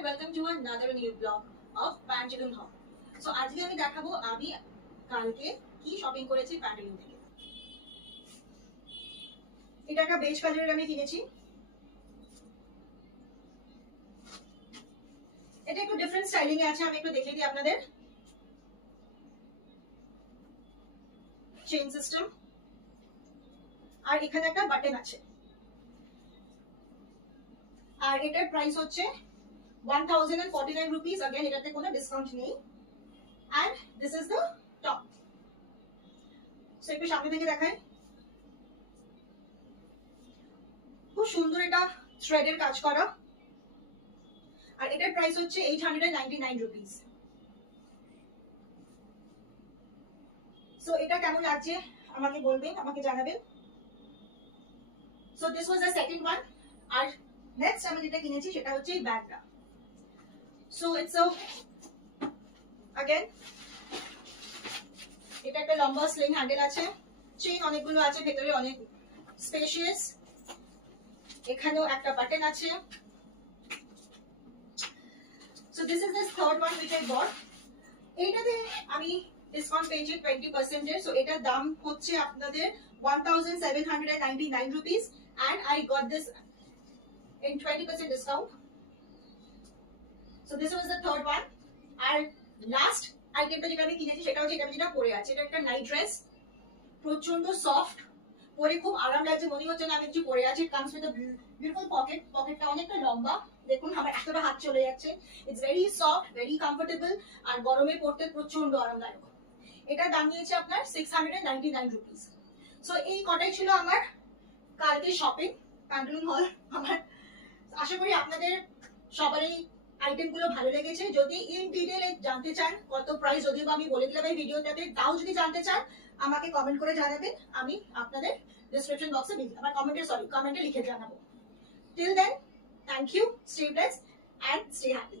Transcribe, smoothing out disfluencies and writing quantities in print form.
and welcome to another new vlog of Pantaloon Haul. So আজকে আমি দেখাবো আমি কালকে কি শপিং করেছি প্যান্টালুন থেকে। এটা একটা বেজ কালারের আমি কিনেছি। এটা একটু ডিফারেন্ট স্টাইলিং এ আছে, আমি একটু দেখিয়ে দিই আপনাদের। চেইন সিস্টেম আর এখানে একটা বাটন আছে। আর এটার প্রাইস হচ্ছে 1049 rupees. Again, এটাতে কোনো ডিসকাউন্ট নেই। And this is the top. So একটু সামনে থেকে দেখাই। খুব সুন্দর, এটা থ্রেডের কাজ করা। আর এটার প্রাইস হচ্ছে 899 rupees. So এটা কেমন লাগছে আমাকে বলবেন, আমাকে জানাবেন। So this was the second one. আর নেক্সট আমি যেটা কিনেছি সেটা হচ্ছে এই ব্যাগটা। So it's a again এটা একটা লম্বা স্লিং হ্যান্ডেল আছে, চেইন অনেকগুলো আছে, ভেতরে অনেক স্পেশিয়াস। এখানেও একটা বাটন আছে। So this is the third one which I bought. এইটাতে আমি ডিসকাউন্ট পেয়েছি 20% এর। So এটার দাম হচ্ছে আপনাদের 1799 rupees and I got this in 20% discount. So this was the third one. আর লাস্ট আইটেমটা যেটা আমি কিনেছি সেটা হচ্ছে এটা আমি যেটা পরে আছি। এটা একটা নাইট ড্রেস, প্রচন্ড সফট, পরে খুব আরাম লাগছে, মনে হচ্ছে না আমি কিছু পরে আছি। It comes with a beautiful pocket. পকেটটা অনেকটা লম্বা, দেখুন আমার এতটা হাত চলে যাচ্ছে। It's very soft, very comfortable আর গরমে পরতে প্রচন্ড আরামদায়ক। এটার দাম নিয়েছে আপনার 699 rupees. সো এই কটাই ছিল আমার কালকে শপিং প্যান্টালুন হল। আমার আশা করি আপনাদের সবারই আইটেমগুলো ভালো লেগেছে। যদি ইন ডিটেইলে জানতে চান কত প্রাইস, যদিও আমি বলে দিলাম এই ভিডিওটাতে, তাও যদি জানতে চান আমাকে কমেন্ট করে জানাবেন, আমি আপনাদের ডেসক্রিপশন বক্সে আমার কমেন্টে লিখে জানাবো। Till then, thank you, stay blessed and stay happy.